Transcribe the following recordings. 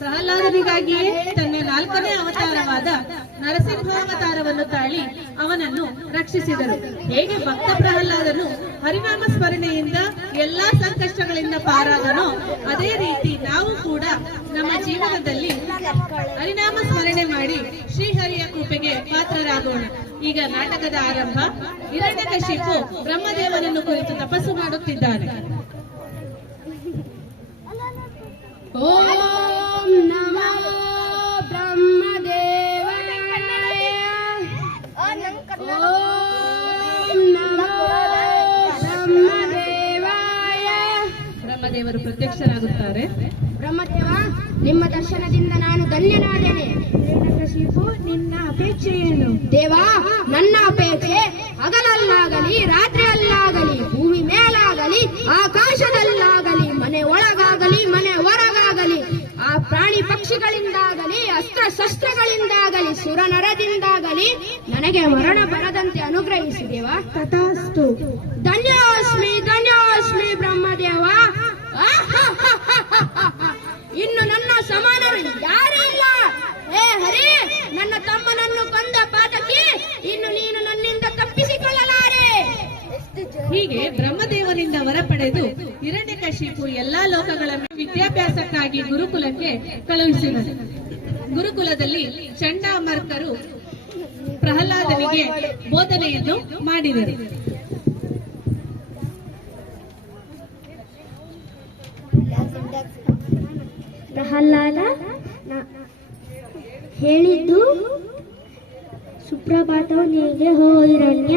ಪ್ರಹ್ಲಾದನಿಗಾಗಿಯೇ ತನ್ನ 4ನೇ ಅವತಾರವಾದ ನರಸಿಂಹಾವತಾರವನ್ನು ತಾಳಿ ಅವನನ್ನು ರಕ್ಷಿಸಿದರು. ಹೇಗೆ ಭಕ್ತ ಪ್ರಹ್ಲಾದನು ಹರಿನಾಮ ಸ್ಮರಣೆಯಿಂದ ಎಲ್ಲಾ ಸಂಕಷ್ಟಗಳಿಂದ ಪಾರಾದನೋ, ಅದೇ ರೀತಿ ನಾವು ಕೂಡ ನಮ್ಮ ಜೀವನದಲ್ಲಿ ಹರಿನಾಮ ಸ್ಮರಣೆ ಮಾಡಿ ಶ್ರೀಹರಿಯ ಕೃಪೆಗೆ ಪಾತ್ರರಾಗೋಣ. ಈಗ ನಾಟಕದ ಆರಂಭ. ಹಿರಣ್ಯಕಶಿಪು ಬ್ರಹ್ಮದೇವನನ್ನು ಕುರಿತು ತಪಸ್ಸು ಮಾಡುತ್ತಿದ್ದಾನೆ. ಓಂ ನಮೋ ಬ್ರಹ್ಮದೇವಾಯ. ಓಂ ನಮೋ ಬ್ರಹ್ಮದೇವಾಯ. ಬ್ರಹ್ಮದೇವರು ಪ್ರತ್ಯಕ್ಷರಾಗುತ್ತಾರೆ. ಬ್ರಹ್ಮದೇವ, ನಿಮ್ಮ ದರ್ಶನದಿಂದ ನಾನು ಧನ್ಯನಾದೇನೆ. ಹಿರಣ್ಯಕಶಿಪು, ನಿನ್ನ ಅಪೇಕ್ಷೆ ಏನು? ದೇವ, ನನ್ನ ಅಪೇಕ್ಷೆ ಹಗಲಲ್ಲಾಗಲಿ ರಾತ್ರಿಯಲ್ಲಾಗಲಿ, ಭೂಮಿ ಮೇಲಾಗಲಿ ಆಕಾಶದಲ್ಲಾಗಲಿ, ಮನೆ ಒಳಗಾಗಲಿ ಮನೆ ಹೊರಗಾಗಲಿ, ಆ ಪ್ರಾಣಿ ಪಕ್ಷಿಗಳಿಂದಾಗಲಿ ಅಸ್ತ್ರ ಶಸ್ತ್ರಗಳಿಂದಾಗಲಿ ಸುರನರದಿಂದಾಗಲಿ ನನಗೆ ಮರಣ ಬರದಂತೆ ಅನುಗ್ರಹಿಸಿದೇವ. ತಥಾಸ್ತು. ಧನ್ಯೋಸ್ಮಿ ಧನ್ಯೋಸ್ಮಿ ಬ್ರಹ್ಮದೇವ. ಇನ್ನು ನನ್ನ ಸಮಾನರು ಯಾರೂ ಇಲ್ಲ. ಹೇ ಹರಿ, ನನ್ನ ತಮ್ಮನನ್ನು ಕೊಂದ ಪಾತಕಿ, ಇನ್ನು ನೀನು ನನ್ನಿಂದ ತಪ್ಪಿಸಿಕೊಳ್ಳಲಾರೆ. ಹೀಗೆ ಬ್ರಹ್ಮದೇವರಿಂದ ವರ ಪಡೆದು ಹಿರಣ್ಯಕಶಿಪು ಎಲ್ಲಾ ಲೋಕಗಳ ವಿದ್ಯಾಭ್ಯಾಸಕ್ಕಾಗಿ ಗುರುಕುಲಕ್ಕೆ ಕಳುಹಿಸಿದರು. ಗುರುಕುಲದಲ್ಲಿ ಚಂಡಾಮರ್ಕರು ಪ್ರಹ್ಲಾದನಿಗೆ ಬೋಧನೆಯನ್ನು ಮಾಡಿದರು. ಪ್ರಹ್ಲಾದ ಹೇಳಿದ್ದು ಸುಪ್ರಭಾತವು ನಿನಗೆ ಓ ಹಿರಣ್ಯ.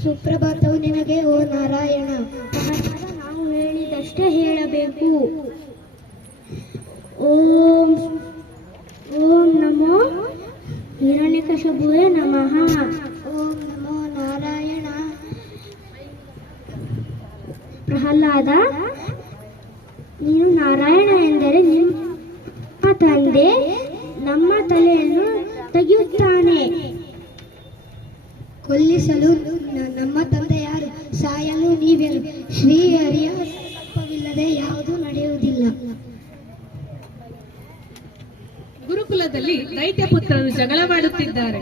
ಸುಪ್ರಭಾತವು ನಿನಗೆ ಓ ನಾರಾಯಣ. ಪ್ರಹ್ಲಾದ, ನಾವು ಹೇಳಿದಷ್ಟೇ ಹೇಳಬೇಕು. ಓಂ ಓಂ ನಮೋ ಹಿರಣ್ಯಕಶಿಪುವೇ ನಮಃ. ಓಂ ನಮೋ ನಾರಾಯಣ. ಪ್ರಹ್ಲಾದ, ನೀನು ನಾರಾಯಣ ಎಂದರೆ ನಿಮ್ಮ ತಂದೆ ನಮ್ಮ ತಲೆಯನ್ನು ತೆಗೆಯುತ್ತಾನೆ. ಕೊಲ್ಲಿಸಲು ನಮ್ಮ ತಂದೆ ಯಾರು? ಸಾಯಲು ನೀವ್ಯಾರು? ಶ್ರೀಹರಿಯ ಸಂಕಲ್ಪವಿಲ್ಲದೆ ಯಾವುದೂ ನಡೆಯುವುದಿಲ್ಲ. ಗುರುಕುಲದಲ್ಲಿ ದೈತ್ಯ ಪುತ್ರರು ಜಗಳವಾಡುತ್ತಿದ್ದಾರೆ.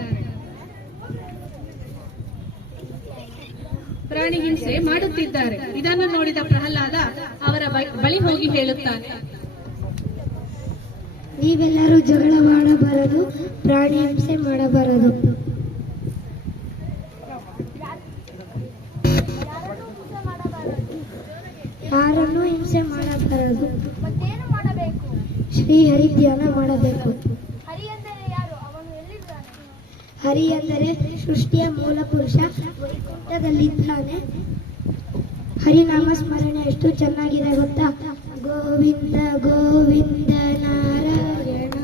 ಪ್ರಾಣಿ ಹಿಂಸೆ ಮಾಡುತ್ತಿದ್ದಾರೆ. ಇದನ್ನು ನೋಡಿದ ಪ್ರಹ್ಲಾದ ಅವರ ಬಳಿ ಹೋಗಿ ಹೇಳುತ್ತಾನೆ, ನೀವೆಲ್ಲರೂ ಜಗಳವಾಡಬಾರದು, ಪ್ರಾಣಿ ಹಿಂಸೆ ಮಾಡಬಾರದು. ಯಾರನ್ನೂ ಹಿಂಸೆ ಮಾಡಬಾರದು. ಮತ್ತೇನು ಮಾಡಬೇಕು? ಶ್ರೀಹರಿ ಧ್ಯಾನ ಮಾಡಬೇಕು. ಹರಿ ಎಂದರೆ ಯಾರು? ಅವನು ಎಲ್ಲಿದ್ದಾನೆ? ಹರಿ ಅಂದರೆ ಸೃಷ್ಟಿಯ ಮೂಲ ಪುರುಷ, ವೈಕುಂಠದಲ್ಲಿದ್ದಾನೆ. ಹರಿನಾಮ ಸ್ಮರಣೆ ಎಷ್ಟು ಚೆನ್ನಾಗಿದೆ ಗೊತ್ತಾ? ಗೋವಿಂದ ಗೋವಿಂದ ನಾರಾಯಣ,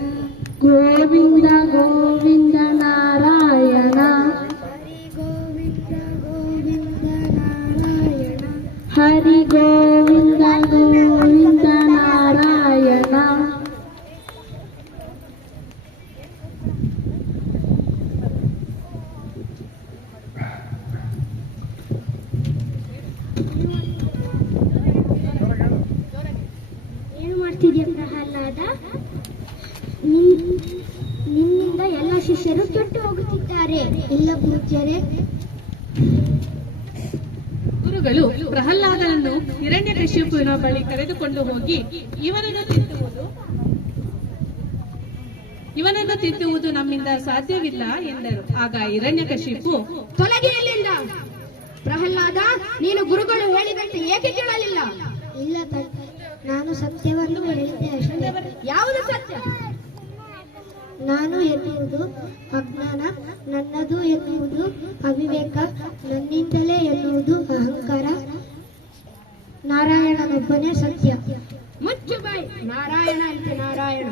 ಗೋವಿಂದ ಗೋವಿಂದ ನಾರಾಯಣ, ಹರಿ ಗೋವಿಂದ ಗೋವಿಂದ ನಾರಾಯಣ, ಹರಿ ಗೋವಿಂದ ಗೋವಿಂದ ನಾರಾಯಣ. ಪ್ರಹ್ಲಾದ, ನಿನ್ನಿಂದ ಎಲ್ಲ ಶಿಷ್ಯರು ಕೆಟ್ಟು ಹೋಗುತ್ತಿದ್ದಾರೆ. ಇಲ್ಲ ಪೂಜ್ಯರೇ. ಗುರುಗಳು ಪ್ರಹ್ಲಾದನನ್ನು ಹಿರಣ್ಯಕಶಿಪುವಿನ ಬಳಿ ಕರೆದುಕೊಂಡು ಹೋಗಿ ಇವನನ್ನು ತಿದ್ದುವುದು ನಮ್ಮಿಂದ ಸಾಧ್ಯವಿಲ್ಲ ಎಂದರು. ಆಗ ಹಿರಣ್ಯಕಶಿಪು, ತೊಲಗಿ ಇಲ್ಲಿಂದ. ಪ್ರಹ್ಲಾದ, ನೀನು ಗುರುಗಳು ಹೇಳಿದಂತೆ ಏಕೆ ಕೇಳಲಿಲ್ಲ? ಇಲ್ಲ, ನಾನು ಸತ್ಯವನ್ನು ಹೇಳಿದ್ದೆ ಅಷ್ಟೇ. ಯಾವುದು ಸತ್ಯ? ನಾನು ಎನ್ನುವುದು ಅಜ್ಞಾನ, ನನ್ನದು ಎನ್ನುವುದು ಅವಿವೇಕ, ನನ್ನಿಂದಲೇ ಎನ್ನುವುದು ಅಹಂಕಾರ, ನಾರಾಯಣನೊಬ್ಬನೇ ಸತ್ಯ. ಮುಚ್ಚು ಬಾಯಿ. ನಾರಾಯಣ ಅಂತೆ ನಾರಾಯಣ.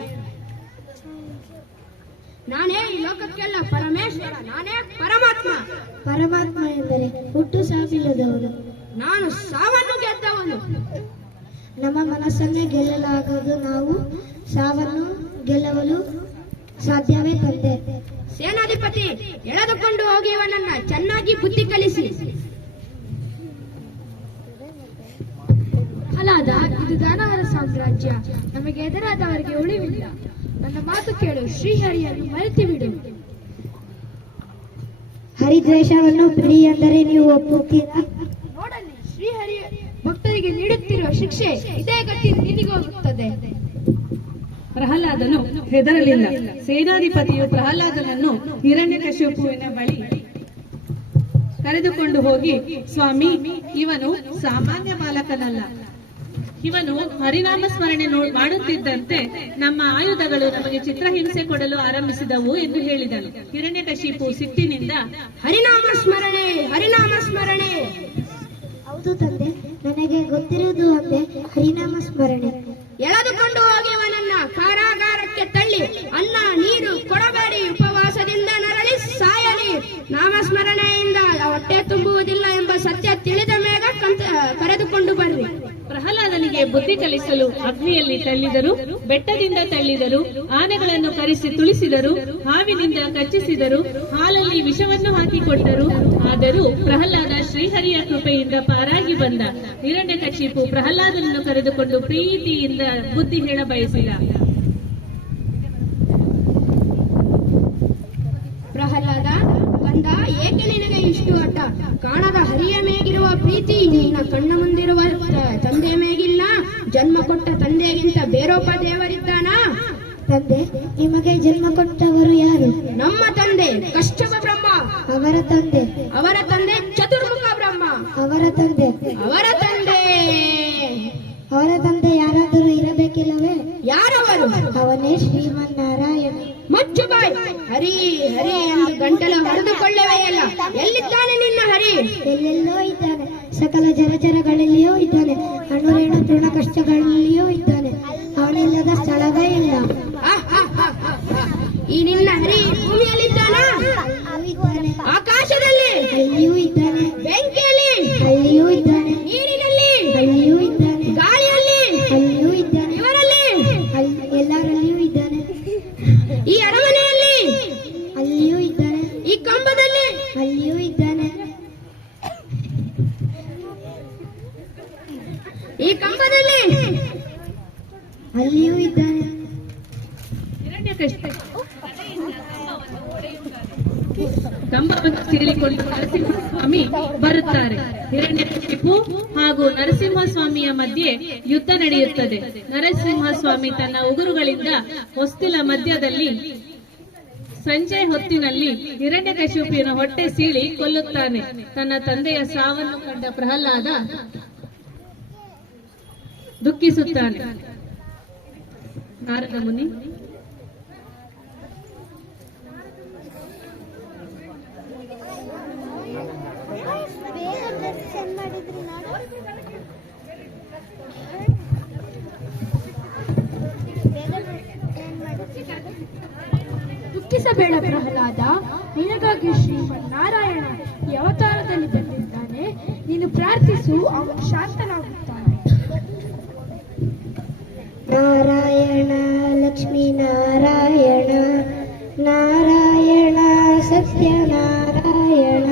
ನಾನೇ ಈ ಲೋಕಕ್ಕೆಲ್ಲ ಪರಮೇಶ್ವರ, ನಾನೇ ಪರಮಾತ್ಮ. ಪರಮಾತ್ಮ ಎಂದರೆ ಹುಟ್ಟು ಸಾವಿಲ್ಲದವನು. ನಾನು ಸಾವನ್ನು ಗೆದ್ದವನು. ನಮ್ಮ ಮನಸ್ಸನ್ನೇ ಗೆಲ್ಲಲಾಗದು. ನಾವು ಸಾವನ್ನು ಗೆಲ್ಲಲು ಸಾಧ್ಯವೇ ತಂದೆ? ಸೇನಾಧಿಪತಿ, ಎಳೆದುಕೊಂಡು ಹೋಗಿ ಇವನನ್ನ ಚೆನ್ನಾಗಿ ಬುದ್ಧಿ ಕಲಿಸಿ. ಪ್ರಹ್ಲಾದ, ಇದು ದಾನವರ ಸಾಮ್ರಾಜ್ಯ. ನಮಗೆ ಎದುರಾದವರಿಗೆ ಉಳಿವಿಲ್ಲ. ನನ್ನ ಮಾತು ಕೇಳು, ಶ್ರೀಹರಿಯನ್ನು ಮರೆತು ಬಿಡು. ಹರಿದ್ವೇಷವನ್ನು ಬಿಡಿ ಅಂದರೆ ನೀವು ಒಪ್ಪುತ್ತೀರಾ? ನೋಡಲಿ, ಶ್ರೀಹರಿ ಭಕ್ತರಿಗೆ ನೀಡುತ್ತಿರುವ ಶಿಕ್ಷೆ ಇದೇ ಗತಿ ನಿನಗೋಗುತ್ತದೆ. ಪ್ರಹ್ಲಾದನು ಹೆದರಲಿಲ್ಲ. ಸೇನಾಧಿಪತಿಯು ಪ್ರಹ್ಲಾದನನ್ನು ಹಿರಣ್ಯಕಶಿಪುವಿನ ಬಳಿ ಕರೆದುಕೊಂಡು ಹೋಗಿ, ಸ್ವಾಮಿ, ಇವನು ಸಾಮಾನ್ಯ ಬಾಲಕನಲ್ಲ. ಇವನು ಹರಿನಾಮ ಸ್ಮರಣೆ ಮಾಡುತ್ತಿದ್ದಂತೆ ನಮ್ಮ ಆಯುಧಗಳು ನಮಗೆ ಚಿತ್ರಹಿಂಸೆ ಕೊಡಲು ಆರಂಭಿಸಿದವು ಎಂದು ಹೇಳಿದನು. ಹಿರಣ್ಯಕಶಿಪು ಸಿಟ್ಟಿನಿಂದ, ಹರಿನಾಮ ಸ್ಮರಣೆ, ಹರಿನಾಮ ಸ್ಮರಣೆ. ಹೌದು ತಂದೆ, ನನಗೆ ಗೊತ್ತಿರುವುದು ಒಂದೇ, ಹರಿನಾಮ ಸ್ಮರಣೆ. ಎಳೆದುಕೊಂಡು ಹೋಗಿವನನ್ನ ಕಾರಾಗಾರಕ್ಕೆ ತಳ್ಳಿ ಅನ್ನ ನೀರು ಕೊಡಬೇಡಿ, ಉಪವಾಸದಿಂದ ನರಳಿ ಸಾಯಲಿ. ನಾಮಸ್ಮರಣೆಯಿಂದ ಹೊಟ್ಟೆ ತುಂಬುವುದಿಲ್ಲ ಎಂಬ ಸತ್ಯ ತಿಳಿದ ಮೇಗ ಕರೆದುಕೊಂಡು ಬರ್ರಿ. ಪ್ರಹ್ಲಾದನಿಗೆ ಬುದ್ಧಿ ಕಲಿಸಲು ಅಗ್ನಿಯಲ್ಲಿ ತಳ್ಳಿದರು, ಬೆಟ್ಟದಿಂದ ತಳ್ಳಿದರು, ಆನೆಗಳನ್ನು ಕರೆಸಿ ತುಳಿಸಿದರು, ಹಾವಿನಿಂದ ಕಚ್ಚಿಸಿದರು, ಹಾಲಲ್ಲಿ ವಿಷವನ್ನು ಹಾಕಿಕೊಟ್ಟರು. ಆದರೂ ಪ್ರಹ್ಲಾದ ಶ್ರೀಹರಿಯ ಕೃಪೆಯಿಂದ ಪಾರಾಗಿ ಬಂದ. ಹಿರಣ್ಯಕಶಿಪು ಪ್ರಹ್ಲಾದನನ್ನು ಕರೆದುಕೊಂಡು ಪ್ರೀತಿಯಿಂದ ಬುದ್ಧಿ ಹೇಳ ಬಯಸಿದ. ಪ್ರಹ್ಲಾದ, ಬಂದ, ಏಕೆ ನಿನಗೆ ಇಷ್ಟು ಹಠ? ಕಾಣದ ಹರಿಯ ಮೇಗಿರುವ ಪ್ರೀತಿ ನಿನ್ನ ಕಣ್ಣ ಮುಂದಿರುವ ತಂದೆ ಮೇಗಿಲ್ಲ. ಜನ್ಮ ಕೊಟ್ಟ ತಂದೆಗಿಂತ ಬೇರೊಬ್ಬ ದೇವರಿದ್ದಾನಾ? ತಂದೆ, ನಿಮಗೆ ಜನ್ಮ ಕೊಟ್ಟವರು ಯಾರು? ನಮ್ಮ ತಂದೆ ಕಶ್ಯಪ ಬ್ರಹ್ಮ. ಅವರ ತಂದೆ? ಅವರ ತಂದೆ ಚತುರ್ಮುಖ ಬ್ರಹ್ಮ. ಅವರ ತಂದೆ? ಅವರ ತಂದೆ. ಅವರ ತಂದೆ ಯಾರಾದರೂ ಇರಬೇಕಿಲ್ಲವೇ? ಯಾರವರು? ಅವನೇ ಶ್ರೀಮನ್ನಾರಾಯಣ. ಮುಚ್ಚು ಬಾಯ್. ಹರಿ ಹರಿ ಎಂದು ಗಂಟಲು ಹರಿದುಕೊಳ್ಳವೆಯಲ್ಲ. ಎಲ್ಲಿದ್ದಾನೆ ನಿನ್ನ ಹರಿ? ಎಲ್ಲೆಲ್ಲೋ ಇದ್ದಾನೆ, ಸಕಲ ಜಲಚರಗಳಲ್ಲಿಯೂ ಇದ್ದಾನೆ, ಅಣುರೇಣು ತೃಣ ಕಷ್ಟಗಳಲ್ಲಿಯೂ ಇದ್ದಾನೆ. ಅವನಿಲ್ಲದ ಸ್ಥಳವೇ ಇಲ್ಲ. ಈ ನಿನ್ನ ಹರಿ ಭೂಮಿಯಲ್ಲಿದ್ದಾನ? ಇದ್ದಾನೆ. ಆಕಾಶದಲ್ಲಿ? ಅಲ್ಲಿಯೂ ಇದ್ದಾನೆ. ಬೆಂಕಿಯಲ್ಲಿ? ಅಲ್ಲಿಯೂ ಇದ್ದಾನೆ. ನೀರಿನಲ್ಲಿ? ಅಲ್ಲಿಯೂ ಇದ್ದಾನೆ. ಗಾಳಿಯಲ್ಲಿ? ಅಲ್ಲಿಯೂ ಇದ್ದಾನೆ. ಇವರಲ್ಲಿ? ಎಲ್ಲರಲ್ಲಿಯೂ ಇದ್ದಾನೆ. ಈ ಅರಮನೆಯಲ್ಲಿ? ಅಲ್ಲಿಯೂ ಇದ್ದಾನೆ. ಈ ಕಂಬದಲ್ಲಿ? ಅಲ್ಲಿಯೂ ಇದ್ದಾನೆ. ಈ ಕಂಬದಲ್ಲಿ? ಅಲ್ಲಿಯೂ ಇದ್ದಾನೆ. ಕಂಬವನ್ನು ಸೀಳಿಕೊಂಡು ನರಸಿಂಹಸ್ವಾಮಿ ಬರುತ್ತಾರೆ. ಹಿರಣ್ಯಕಶಿಪು ಹಾಗೂ ನರಸಿಂಹಸ್ವಾಮಿಯ ಮಧ್ಯೆ ಯುದ್ಧ ನಡೆಯುತ್ತದೆ. ನರಸಿಂಹಸ್ವಾಮಿ ತನ್ನ ಉಗುರುಗಳಿಂದ ಹೊಸ್ತಿಲ ಮಧ್ಯದಲ್ಲಿ ಸಂಜೆ ಹೊತ್ತಿನಲ್ಲಿ ಹಿರಣ್ಯಕಶಿಪುವಿನ ಹೊಟ್ಟೆ ಸೀಳಿ ಕೊಲ್ಲುತ್ತಾನೆ. ತನ್ನ ತಂದೆಯ ಸಾವನ್ನು ಕಂಡ ಪ್ರಹ್ಲಾದ ದುಃಖಿಸುತ್ತಾನೆ. ನಾರದ ಮುನಿ, ದುಃಖಿಸಬೇಡ ಪ್ರಹ್ಲಾದ, ನಿನಗಾಗಿ ಶ್ರೀಮನ್ನಾರಾಯಣ ಈ ಅವತಾರದಲ್ಲಿ ಬಂದಿದ್ದಾನೆ. ನೀನು ಪ್ರಾರ್ಥಿಸು, ಅವನು ಶಾಂತನಾಗುತ್ತಾನೆ. ನಾರಾಯಣ ಲಕ್ಷ್ಮೀ ನಾರಾಯಣ, ನಾರಾಯಣ ಸತ್ಯನಾರಾಯಣ.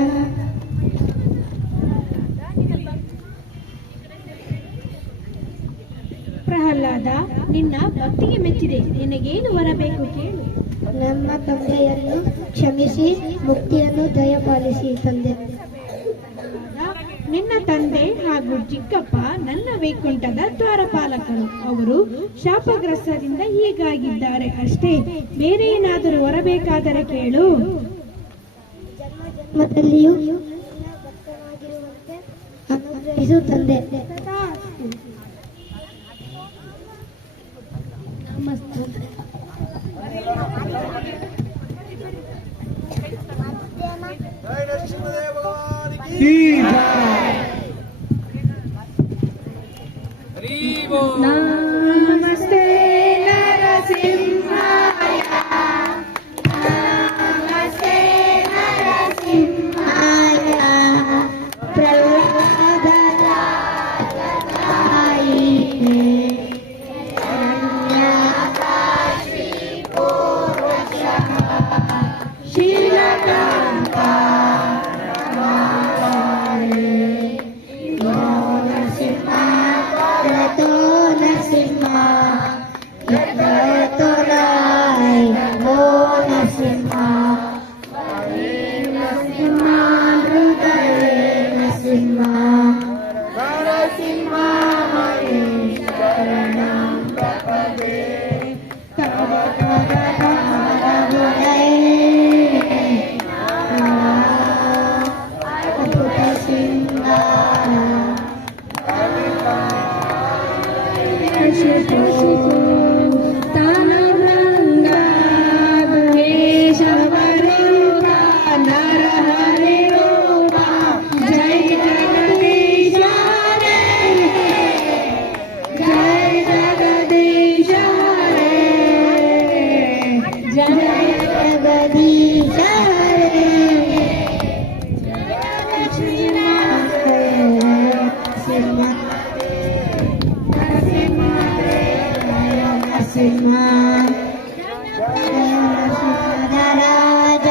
ಪ್ರಹ್ಲಾದ, ನಿನ್ನ ಭಕ್ತಿಗೆ ಮೆಚ್ಚಿದೆ. ನಿನಗೇನು ಬರಬೇಕು ಕೇಳು. ನಮ್ಮ ತಂದೆಯನ್ನು ಕ್ಷಮಿಸಿ ಮುಕ್ತಿಯನ್ನು ದಯಪಾಲಿಸಿ ತಂದೆ. ನಿನ್ನ ತಂದೆ ಹಾಗೂ ಚಿಕ್ಕಪ್ಪ ನನ್ನ ವೈಕುಂಠದ ದ್ವಾರಪಾಲಕರು. ಅವರು ಶಾಪಗ್ರಸ್ತರಿಂದ ಹೀಗಾಗಿದ್ದಾರೆ ಅಷ್ಟೇ. ಬೇರೆ ಏನಾದರೂ ಹೊರಬೇಕಾದರೆ ಕೇಳು. ಜನ್ಮದಲ್ಲಿಯೂ ಭಕ್ತನಾಗಿರುವಂತೆ ಅನುಗ್ರಹಿಸು ತಂದೆ. ನಮಸ್ತೆ. ನಮಸ್ತೆ ನರಸಿಂಹಾಯ, ನಮಸ್ತೆ ನರಸಿಂಹಾಯ, ಪ್ರಹ್ಲಾದನ ತಾಯಿಯೇ,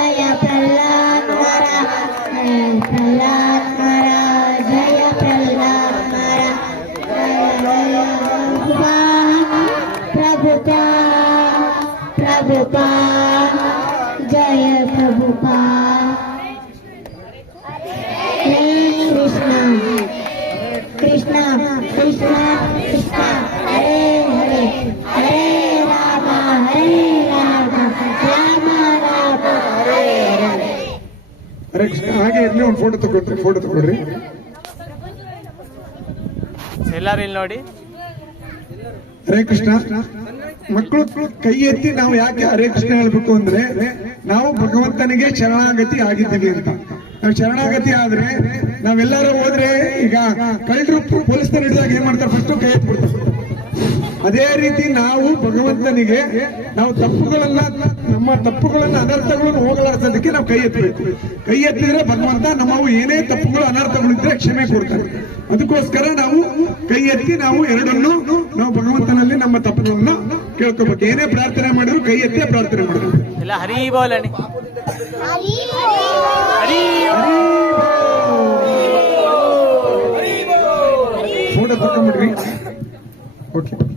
जय प्रहलाद जय प्रहलाद प्रभुपा जय प्रभुपा कृष्ण कृष्ण कृष्ण हरे हरे हरे राम राम हरे हरे. ಹರೇ ಕೃಷ್ಣ. ಹಾಗೆ ಇರ್ಲಿ, ಒಂದು ಫೋಟೋ ತಗೊಳ್ರಿ. ಎಲ್ಲರೂ ಇಲ್ಲಿ ನೋಡಿ. ಹರೇ ಕೃಷ್ಣ. ಮಕ್ಕಳು ಕೈ ಎತ್ತಿ ನಾವು ಯಾಕೆ ಹರೇ ಕೃಷ್ಣ ಹೇಳ್ಬೇಕು ಅಂದ್ರೆ, ನಾವು ಭಗವಂತನಿಗೆ ಶರಣಾಗತಿ ಆಗಿದ್ದೀವಿ ಅಂತ. ನಾವು ಶರಣಾಗತಿ ಆದ್ರೆ ನಾವೆಲ್ಲರೂ ಹೋದ್ರೆ, ಈಗ ಕಳ್ಳರು ಪೊಲೀಸ್ನವ್ರು ಹಿಡಿದಾಗ ಏನ್ ಮಾಡ್ತಾರೆ, ಫಸ್ಟ್ ಕೈ ಎತ್ಬಿಡ್ತಾರೆ. ಅದೇ ರೀತಿ ನಾವು ಭಗವಂತನಿಗೆ ನಾವು ನಮ್ಮ ತಪ್ಪುಗಳನ್ನ ಅನರ್ಥಗಳನ್ನು ಹೋಗಲಾಡಿಸೋದಕ್ಕೆ ನಾವು ಕೈ ಎತ್ತಬೇಕು. ಕೈ ಎತ್ತಿದ್ರೆ ಭಗವಂತ ನಮ್ಮವು ಏನೇ ತಪ್ಪುಗಳು ಅನರ್ಥಗಳಿದ್ರೆ ಕ್ಷಮೆ ಕೊಡ್ತಾರೆ. ಅದಕ್ಕೋಸ್ಕರ ನಾವು ಕೈ ಎತ್ತಿ ನಾವು ಎರಡನ್ನು ನಾವು ಭಗವಂತನಲ್ಲಿ ನಮ್ಮ ತಪ್ಪುಗಳನ್ನ ಕೇಳ್ಕೋಬೇಕು. ಏನೇ ಪ್ರಾರ್ಥನೆ ಮಾಡಿದ್ರು ಕೈ ಎತ್ತೇ ಪ್ರಾರ್ಥನೆ ಮಾಡಬೇಕು. ಎಲ್ಲ ಹರಿ ಬೋಲಣಿ. ಫೋಟೋ ತಗೊಂಡ್ಬಿಡ್ರಿ. ಓಕೆ.